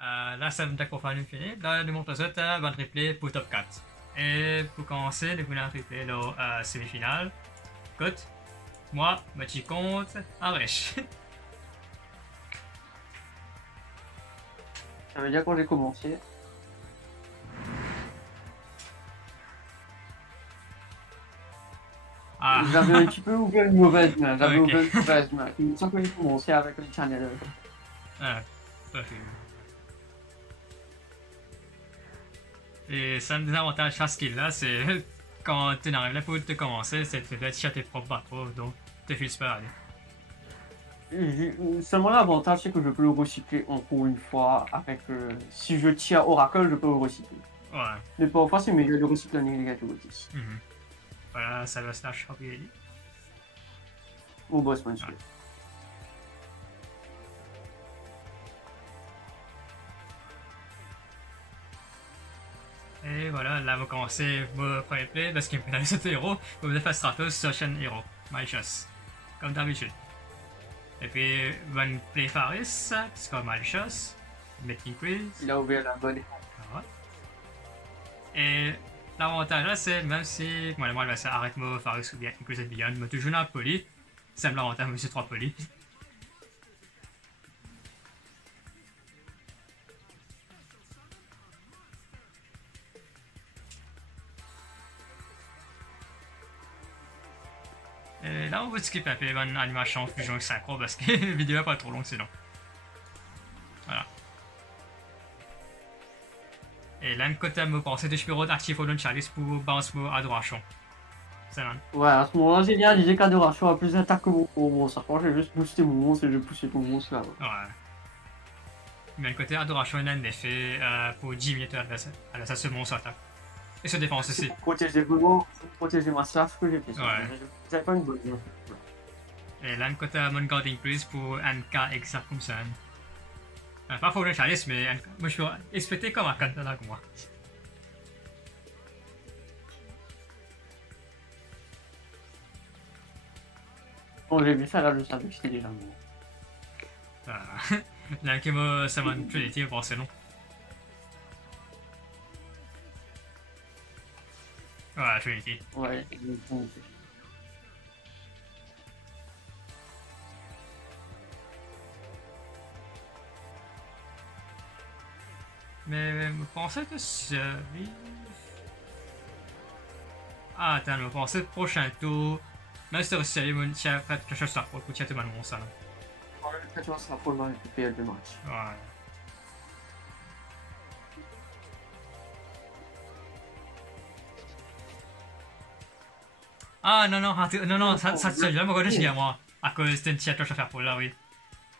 Là, ça me pour faire une finie. Là, de mon côté, tu as un replay pour top 4. Et pour commencer, nous voulons un replay la semi-finale. Écoute, moi, je petit compte en rêche. Ça veut dire quand j'ai commencé. Ah. J'avais un petit peu ouvert une mauvaise main. J'avais Ok. ouvert une mauvaise main. Il me semble que j'ai commencé avec un channel. Ah, parfait. Et ça, un des avantages à ce skill-là, c'est quand tu n'arrives là pour te commencer, c'est de te tes propres bateaux, donc tu files super aller. Seulement l'avantage, c'est que je peux le recycler encore une fois avec. Si je tire Oracle, je peux le recycler. Ouais. Mais parfois, c'est mieux de recycler un négatif aussi. Voilà, ça va slash hobby. Au boss punch. Ouais. Et voilà, là, on va commencer mon premier play parce qu'il me pénalise cet héros. Vous devez faire Stratos, Social Hero, Malicious. Comme d'habitude. Et puis, One Play Faris, score Malicious, Making Quiz. Il a ouvert la bonne. Voilà. Et l'avantage là, c'est même si moi, le ça arrête-moi, Faris ou bien Quiz et Beyond, mais toujours dans poli, ça me l'avantage, mais c'est 3 polis. Et là, on va skipper un peu une animation fusion synchro parce que la vidéo n'est pas trop longue sinon. Voilà. Et là, quand tu me pensé de je peux activer le chalice pour bounce mon adoration. C'est là. Ouais, à ce moment-là, j'ai réalisé qu'Adoration a plus d'attaque que mon monstre. Franchement, j'ai juste boosté mon monstre et j'ai poussé mon monstre là. Ouais. Mais le côté adoration, il a un effet pour diminuer à la ce monstre attaque. Et se défense aussi. Pour protéger vraiment, pour protéger ma staff que j'ai fait ça. Ouais. J'avais pas une bonne idée. Et là, quand tu as mon guarding plus pour un cas exact comme ça. Pas pour le chalice, mais moi je suis expecté comme un katana comme moi. Quand j'ai vu ça là, je savais que c'était déjà bon. Là, qui m'a ça m'a Trinity pour c'est long. Ouais, Trinity. Ouais, Mais me pensais que survivre. Ah, attends, me pensais prochain tour. Même si tu as réussi mon chien, fait quelque chose sur la pour que tu as tout mal mon ça. tu vois, ça sera pour le récupérer le match. Ouais. Ah non, non, non, non, ça je vais me regarder à moi. À cause d'une petite chose à faire pour là, oui.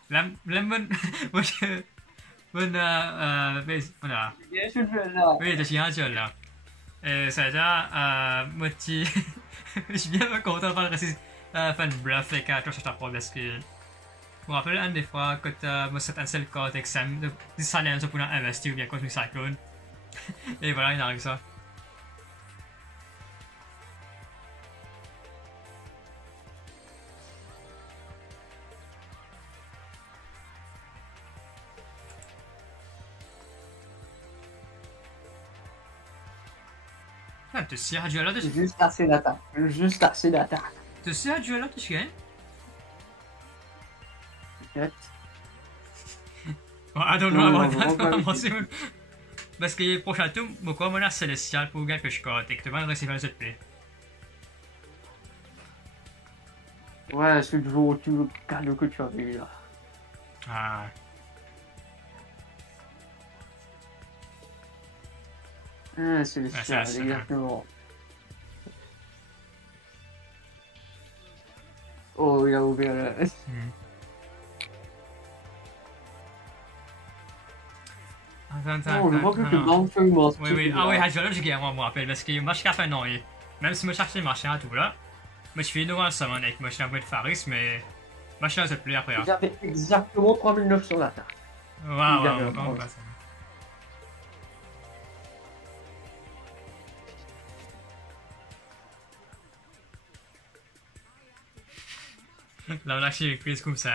La bonne. Moi, je. Bonne. Voilà. Bien sûr, là. Oui, je suis un jeu là. Et ça a déjà. Moti. Je suis bien content de faire une bluff avec quelque chose à faire parce que. Je me rappelle un des fois quand moi c'est un seul code exam de silence pour investir ou bien contre Cyclone. Et voilà, il arrive ça. Ah, tu sais à duel là de Juste assez d'attaque. Juste assez d'attaque. tu sais à duel là de chien. Peut-être. I don't know Non, about non, that. non, Comment c'est parce que le prochain tour, moi quoi, menace célestiale pour gagner que je cote et que tu vas recevoir le play. Ouais, c'est le jour où tu le cadeau que tu avais eu là. Ah. Ah, c'est le Ouais, ciel, c'est exactement. Oh, il a ouvert la... Attends, je vois que tu bandes sur le monstre. Oui, oui. Ah oui, Hajjalo, j'ai gagné, moi, je me rappelle, parce que moi, je suis capable non, même si moi, je cherche les machins et tout là, moi, je fais devant le summon avec moi, je suis un peu de Faris, mais moi, je suis un peu plus après. J'avais exactement 3009 sur l'attaque. Waouh, comment pas ça. Là, on a acheté les quiz comme ça,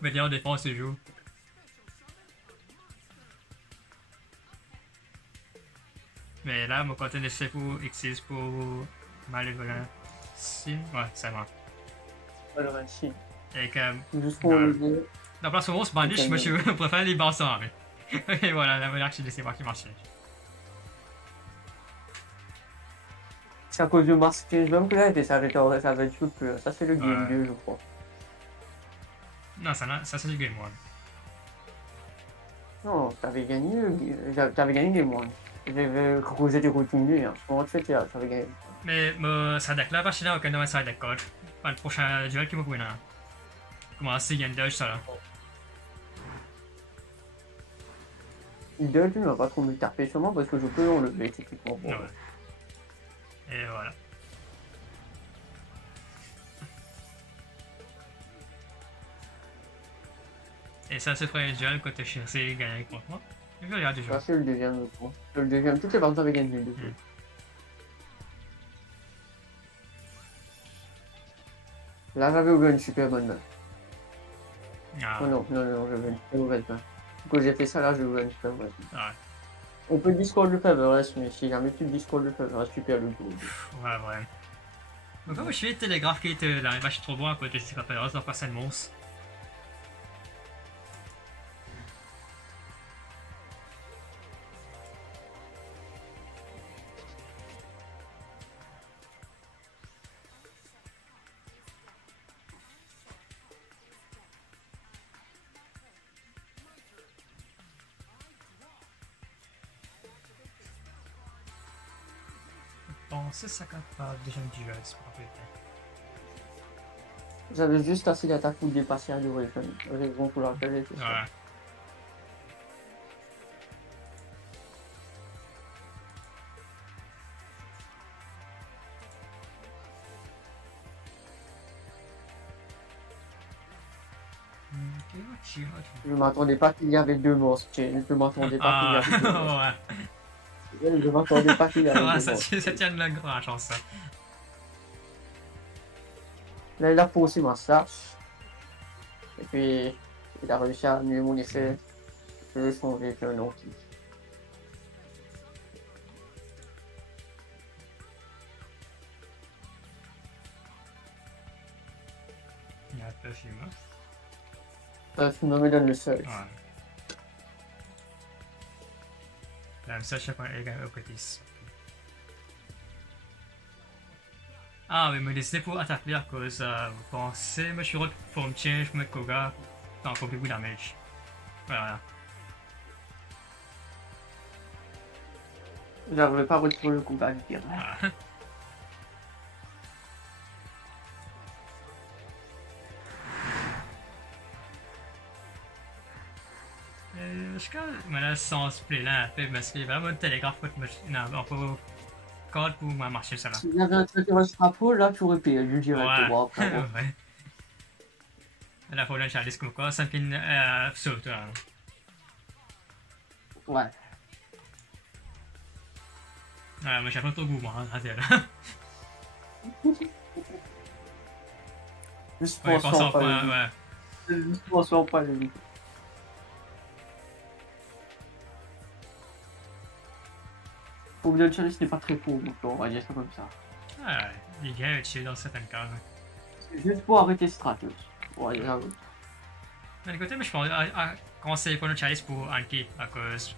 mais en défense, c'est joue. Mais là, mon côté c'est pour X6 pour Malevolent Sin. Ouais, c'est moi. Malevolent Sin. Et comme. Juste pour lever. Dans place où on se banish, moi je préfère les bars sans. Et voilà, la manière que j'ai laissé voir qui marchait. C'est à cause de Mars 15 même que là, ça avait tout que ça c'est le game 2, je crois. Non, ça c'est le game 1. Non, t'avais gagné game 1. J'avais causé des continuer, hein. Comment tu fais, t'avais gagné. Mais ça deck là, parce que là, aucun de ça deck code. Pas le prochain duel qui me couine. Comment c'est, il y a une dodge ça là. Il dodge, il va pas trop me taper sur moi parce que je peux enlever techniquement. Ouais. Et voilà. Et ça se ferait un duel côté chercher gagner contre moi. Je vais regarder déjà. Ça c'est le deuxième, je crois. Le deuxième, toutes les parties avaient gagné le deuxième. Là j'avais ouvert une super bonne main. Ah. Oh non, j'avais une super mauvaise main. Quand j'ai fait ça là, j'ai ouvert une super mauvaise main. Ouais. On peut discord le Favorest, mais si jamais tu discord le Favorest, tu perds le tour. Ouais, ouais. Donc comme je suis télégraphe qui était là, je suis trop bon à côté de ces Favorest, donc c'est le monstre. C'est ça capable déjà du jeu, c'est pas peut-être. J'avais juste assez d'attaque pour dépasser à Duration, raison pour laquelle j'ai fait ça. Ouais. Je m'attendais pas qu'il y avait deux monstres, je m'attendais pas qu'il y avait deux monstres. Ouais. Je m'attendais pas qu'il y avait deux monstres. Ça tient de la grande chance ça. Là, il a poussé ma slash. Et puis, il a réussi à annuler mon effet. Je vais changer avec un anti. Il y a un peu film. Tu me donnes le seul. Ouais. Là, ça, je sais pas, les gars, au petit. Ah, mais me décider pour attaquer à cause, vous pensez, moi je suis roll form change, je mets Koga, dans encore plus de damage. Voilà. J'arrivais pas à retrouver le combat du pire. Ah. Je me laisse sans se plaire là un peu parce qu'il y a vraiment une télégraphe pour un peu code pour marcher ça là. Si il y avait un truc de chapeau, là tu aurais perdu directement après. Ouais. Là, il faut lancer un disque comme quoi, ça me saute. Ouais. Ouais, moi j'ai pas trop goût, moi, à dire là. Juste Ouais, pour s'en pas, ouais. Juste pour s'en pas le vite. Pour bien Challenge n'est pas très faux, donc on va dire ça comme ça. Ouais, il vient utile dans certains cas. C'est juste pour arrêter Stratos. On va dire ça comme ça. D'un côté, mais je pense conseiller pour le challenge pour Anki à cause.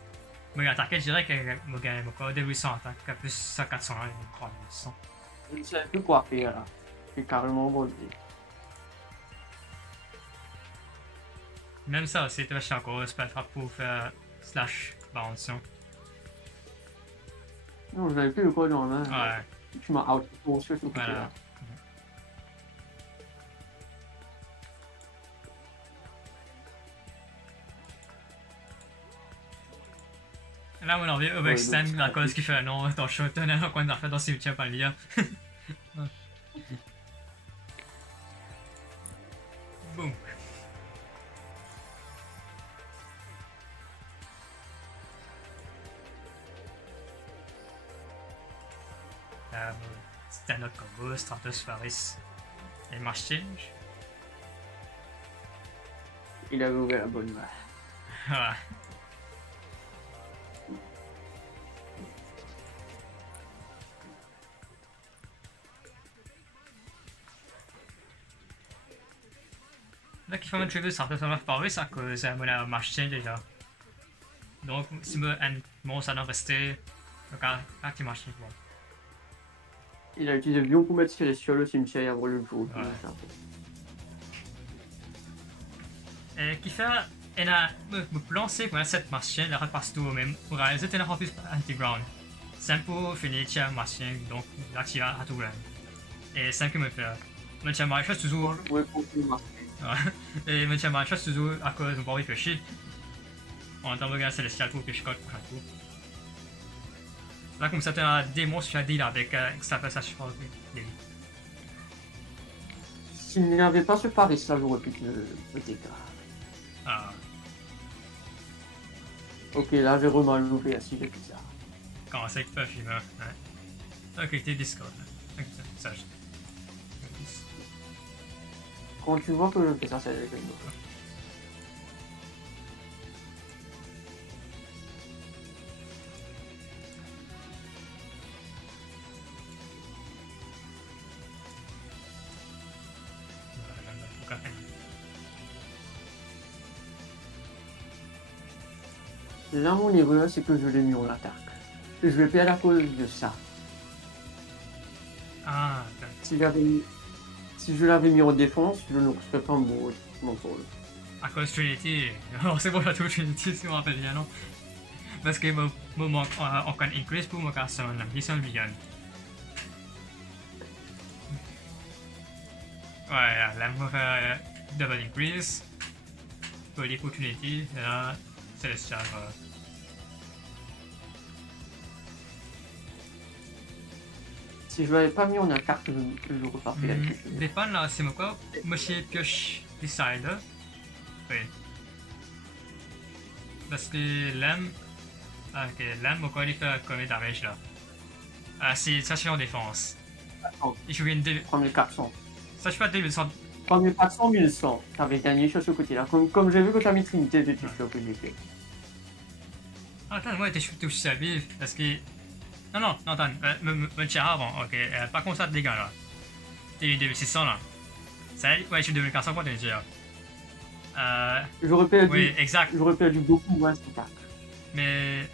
Mais attaquer, je dirais que je gagne encore des 800 attaques, plus 400, 3800. Je ne sais plus quoi faire là. C'est carrément volé. Même ça aussi, tu vas encore spell trap pour faire slash bounce. Non, je n'avais plus le code en main. Ouais. Tu m'as out pour ce côté Voilà. là. Là, on a envie overextend la cause qui fait non, ton shot, on a un coin d'affaires dans le cimetière par lire. Boum. C'était notre combo, Stratos Faris et March Change. Il avait ouvert la bonne main. Ouais. Là, qui fait un tribu, ça peut faire parler, ça cause mon machin déjà. Donc, si mon ça doit rester, donc, un petit machin, quoi. Il a utilisé le lion pour mettre sur le cimetière et avoir le jour. Ouais. Et qui fait, elle a me plancer pour cette machine, elle repasse tout au même, pour réaliser une plus anti-ground. C'est pour finir tiens machine, donc là tu as tout là. Et c'est que me fait. Mais tiens ma chose toujours. Ouais, pour le marché. Et mais tiens ma chose toujours à cause de Bobby Pesci. En tant que gars célestial pour Pesci pour tout. Là comme ça tu as des monstres à deal avec ça fait ça je crois. S'il n'y avait pas ce Paris là, j'aurais pu le dégât. Ah. Ok, là j'ai remal loupé assis, j'ai bizarre. Comment ça que tu peux filmer? Ouais. Ok, t'es Discord. Ok, ça. Quand tu vois que je fais ça, c'est le jeu. Là, mon erreur, c'est que je l'ai mis en attaque. Je vais perdre à cause de ça. Ah, si je l'avais mis en défense, je ne serais pas mort non plus. à cause Trinity. Alors, c'est pour la tour Trinity, si on me rappelle bien, non? Parce que me manque encore un increase pour me casser un mission vegan. Ouais, là, on va faire double increase. Pour l'opportunity, et là, c'est le char. Si je l'avais pas mis en attaque, je l'aurais pas fait quelque chose. Dépend là, c'est quoi? Monsieur Pioche Decider. Oui. Parce que l'âme. Ok, l'âme, pourquoi il fait combien de damage là? Ça, c'est en défense. Oh, Il faut une 3400. Ça, je fais 2100. 3400, 1100. T'avais gagné sur ce côté-là. Comme j'ai vu que t'as mis Trinité, j'étais sûr que j'ai fait. Attends, moi, je touche sa vie parce que. Non, attends, me tiens avant, ok. Par contre, ça te dégâts là. T'es eu 2600 là. Ça, ouais, je suis 2400 points de déjà. J'aurais perdu. Oui, exact. J'aurais perdu beaucoup moins cette attaque. Mais.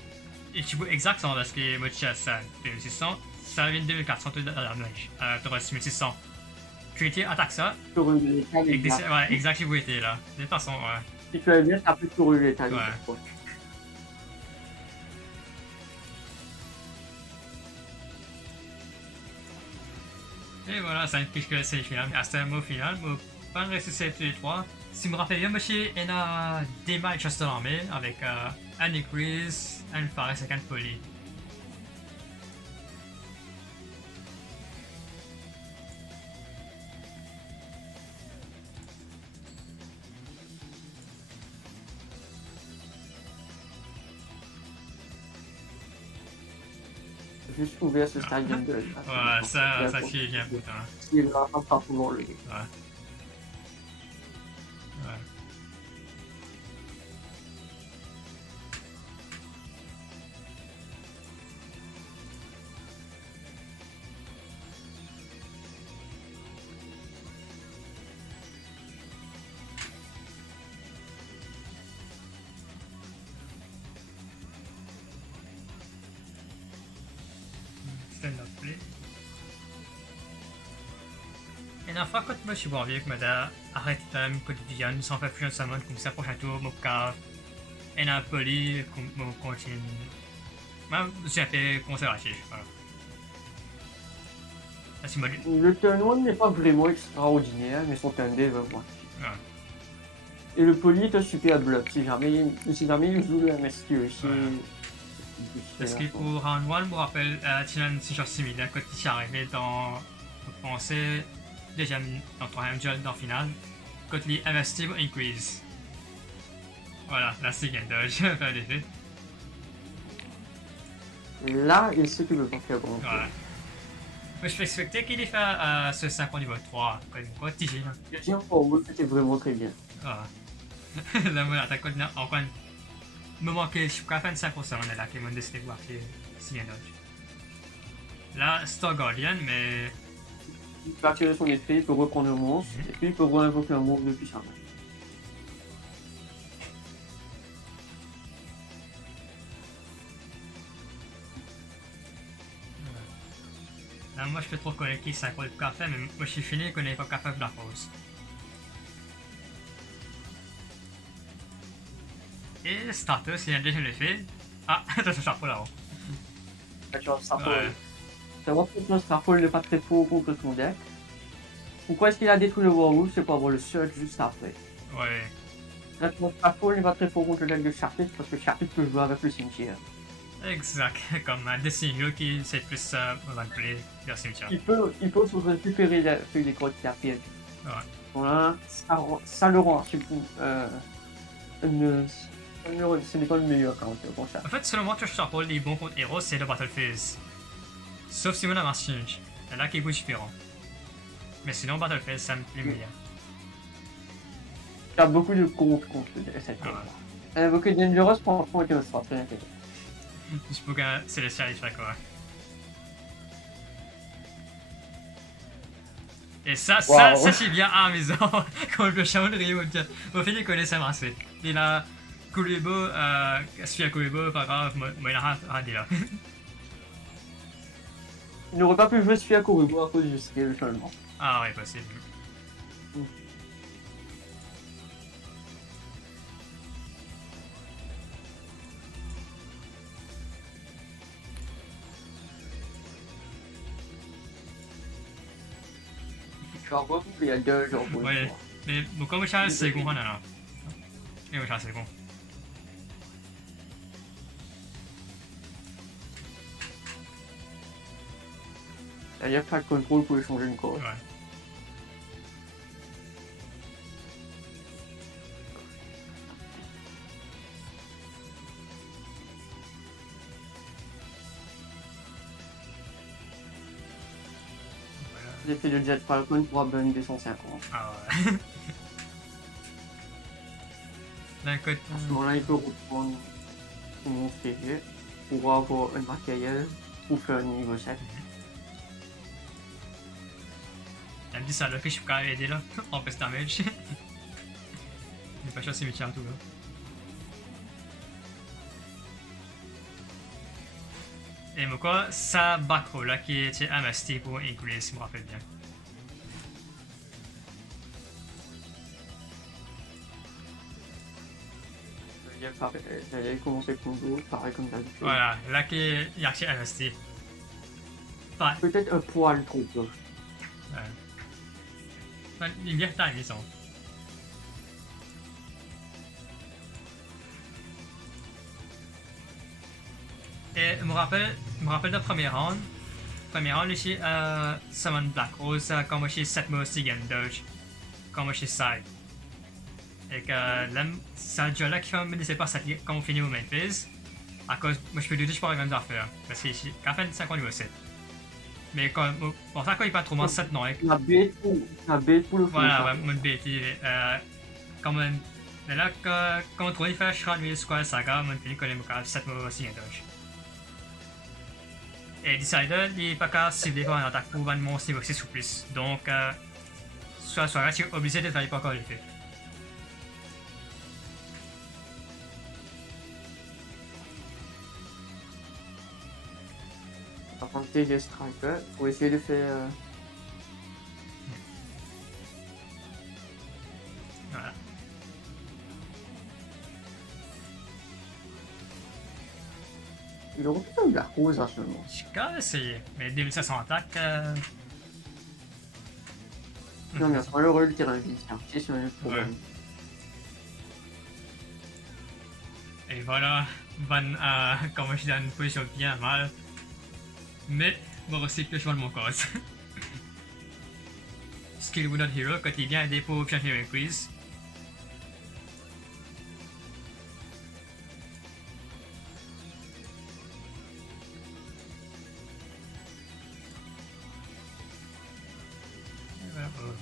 Et tu vois exactement parce que moi, tiens, ça, 2600, ça vient de 2400 de damage. T'auras 6600. Trinity attaque ça. Sur l'état Ouais, exact, vous étiez là. De toute façon, ouais. Si tu avais bien, t'as plus sur l'état. Ouais. Et voilà, c'est une série finale. À ce mot final, je pas ressusciter tous les trois. Si je me rappelle bien, monsieur, il y a des matchs de l'armée avec Annie Chris, Anne Fares et Anne Polly. Juste ouvert ce stadium de. Ouais, ça tue bien putain. Il va pas pouvoir le. Ouais. Et la fois quand je suis bon vieux que m'ada arrête quotidienne sans faire plus de summon comme ça prochain tour mon cave et un poli comme continue. Moi je suis un peu conservatif. Voilà. Le turn 1 n'est pas vraiment extraordinaire, mais son turn 2 va moins. Ouais. Et le poli est un super bluff. Si jamais il joue le MSQ aussi. Parce que pour round 1, je me rappelle, Tinan, c'est genre similaire quand il est arrivé dans. Je pensais, déjà dans le troisième duel dans la finale, quand il investit increase. Voilà, là c'est gain dodge, fait l'effet. Là, il sait qu'il veut pas faire grand. Voilà. Mais je peux expecter qu'il ait fait ce 5 au niveau 3, quoi, TG là. Le tir forward c'était vraiment très bien. Voilà. Là, moi, l'attaque encore me manquait, je suis qu'à faire 5%, on est là, qui m'a décidé de voir que c'est gain dodge. Là, Star Guardian, mais. Il peut activer son effet, il peut reprendre un monstre, et puis il peut réinvoquer un monstre depuis sa main. moi je peux trop connaître qui ça pour le café, mais moi je suis fini, je connais pas café Black Rose. Et Stratos, il a déjà le fait. Ah, t'as ce chapeau là-haut. Tu vois, Starfall. Ouais. Savoir pourquoi Starfall n'est pas très fort contre son deck. Pourquoi est-ce qu'il a détruit le Warwolf? C'est pour avoir le search juste après. Ouais. Là, Starfall n'est pas très fort contre le deck de Sharpit parce que Sharpit peut jouer avec le cimetière. Exact, comme Destiny Hero qui c'est plus one-play vers cimetière. Il peut se récupérer les crottes qu'il a perdues. Ouais. Voilà, ça le rend ce n'est pas le meilleur quand pour ça. En fait, selon moi, Trash Chapeau, les bons contre héros, c'est le Battle Phase. Sauf si on a un change. Et là, qui est différent. Mais sinon, Battle Phase, c'est le meilleur. Il y a beaucoup de contre cette game. Il y a beaucoup de Dangerous, franchement, qui sera très intéressant. Je peux que c'est le challenge, quoi. Et ça c'est bien amusant. Quand le chaman de Rio, on fait des connaissances assez. Il a Kuribo, suit à Kuribo, pas grave, moi il a rien dit là. Il n'aurait pas pu jouer celui à Kuribo à cause du skill seulement. Ah ouais, possible. Il y a 2 jours pour ouais. Mais comme je suis second, on a là. Et je suis second. Il n'y a pas de contrôle pour échanger une corde. Ouais. J'ai fait le Jet Falcon pour Abandon 250. Ah ouais. D'un côté. À ce moment-là, il peut reprendre son monstre PG pour avoir un matériel pour faire un niveau 7. Elle me dit ça là que je peux quand même aider là, en plus damage. Il n'est pas chassé métier en tout là. Et moi quoi, ça Bakro là qui est MST pour inclure si je me rappelle bien. J'allais commencer le combo, pareil comme d'habitude. Voilà, là qui est Yarchi MST. Peut-être un poil trop peu. Ouais. Il est bien timé ça. Et je me rappelle de la première round. Première round, ici, Summon Black Rose, quand moi je suis 7 mots aussi game dodge. Quand moi je suis side. Et que là, c'est un jeu là qui me disait pas ça quand on finit au main phase. À cause, moi je peux dodge par les mêmes affaires. Parce que ici, quand on fait 5 niveau 7. Mais quand, pour ça, quand il pas trop mal 7 non. La bête pour le fond. Voilà, ouais, mon bête. Comme mais là, quand on trouve, il fait Shroud Wheel Square Saga, on finit quand même 7 mots aussi game dodge. Et Decider, il n'est pas qu'à cibler par une attaque pour un monstre niveau 6 ou plus. Donc, soit tu es obligé de faire pas encore l'effet. Par contre, TG Striker, pour essayer de faire. Voilà. Il aurait pu faire de la rose à ce moment. Je suis quand même essayé, mais 2500 attaques. Non, mais c'est malheureux le terrain vide, c'est un problème. Et voilà, Van, comme je suis dans une position bien mal. Mais, bon, aussi que je vois mon cause. Skill Wounded Hero, quand il vient aider pour Champion Increase.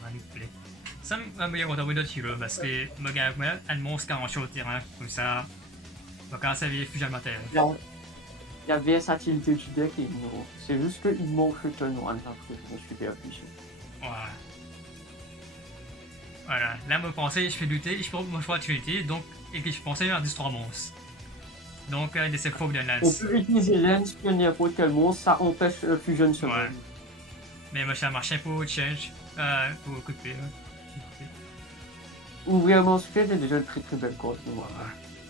Manipuler. Ça me meilleur contre Wounded Hero parce que je gagne un monstre quand on sur le terrain, comme ça. Donc, quand ça vient fusion matériel. Il y a versatilité du deck et non. C'est juste qu'il manque le turn one après je me suis perdu. Voilà. Voilà. Là, je pensais, je fais douter, je prends mon choix de Trinity, donc, et que je pensais à 10-3 monstres. Donc, de ces Forbidden Lance. On peut utiliser Lance, que n'importe quel monstre, ça empêche Fusion Summon. Ouais. Mais moi, j'ai un machin pour change, pour couper. Ou vraiment, ce fait, c'est déjà une très très belle carte pour moi.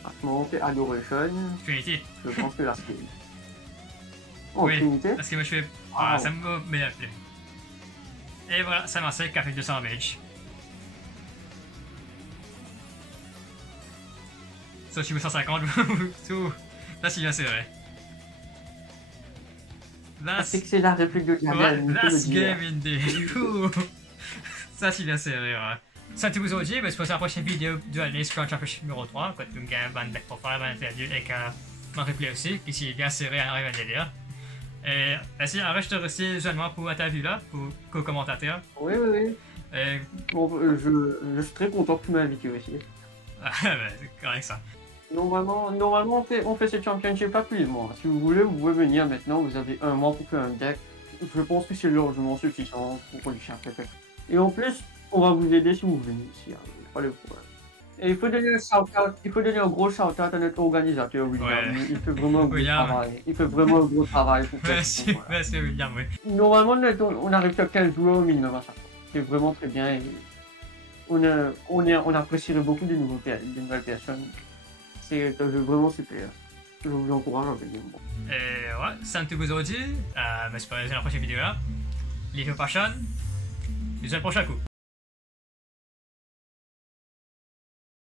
Franchement, c'est Adoration. Trinity. Je pense que la c'est. Oh, Oui, Trinité. parce que moi, je fais. Ah, ça me met la plaie. Et voilà, ça m'a fait 200 mage. Ça, je suis 150 tout. Là, c'est bien serré. C'est que c'est la réplique de Diana. Last game indeed. Ça, c'est bien serré, ouais. Ça, tout vous aujourd'hui, mais c'est pour la prochaine vidéo de l'année Scrum Championship numéro 3. Quand tu me gagnes un back profile, un interview avec mon replay aussi, qui est bien serré à arriver à délire. Et merci, alors je te remercie seulement pour ta vue là, pour co-commentateur. Oui, oui, oui. Et... Bon, je suis très content que tu m'aies invité aussi. C'est correct ça. Normalement on fait ce championship là tous les mois. Si vous voulez, vous pouvez venir maintenant, vous avez un mois pour faire un deck. Je pense que c'est largement suffisant pour le championship. Et en plus, on va vous aider si vous venez ici, hein, pas le problème. Et il faut donner un gros shout-out à notre organisateur, William. Ouais. Il fait vraiment un gros travail. Il fait vraiment un gros travail pour faire ça. Merci William, oui. Normalement, on arrive à 15 joueurs au minimum à chaque fois. C'est vraiment très bien. Et on apprécierait beaucoup de nouvelles personnes. C'est vraiment super. Je vous encourage à venir. Et ouais, c'est tout pour aujourd'hui. Mais c'est pas la prochaine vidéo là. Les passion. Bisous à prochain coup.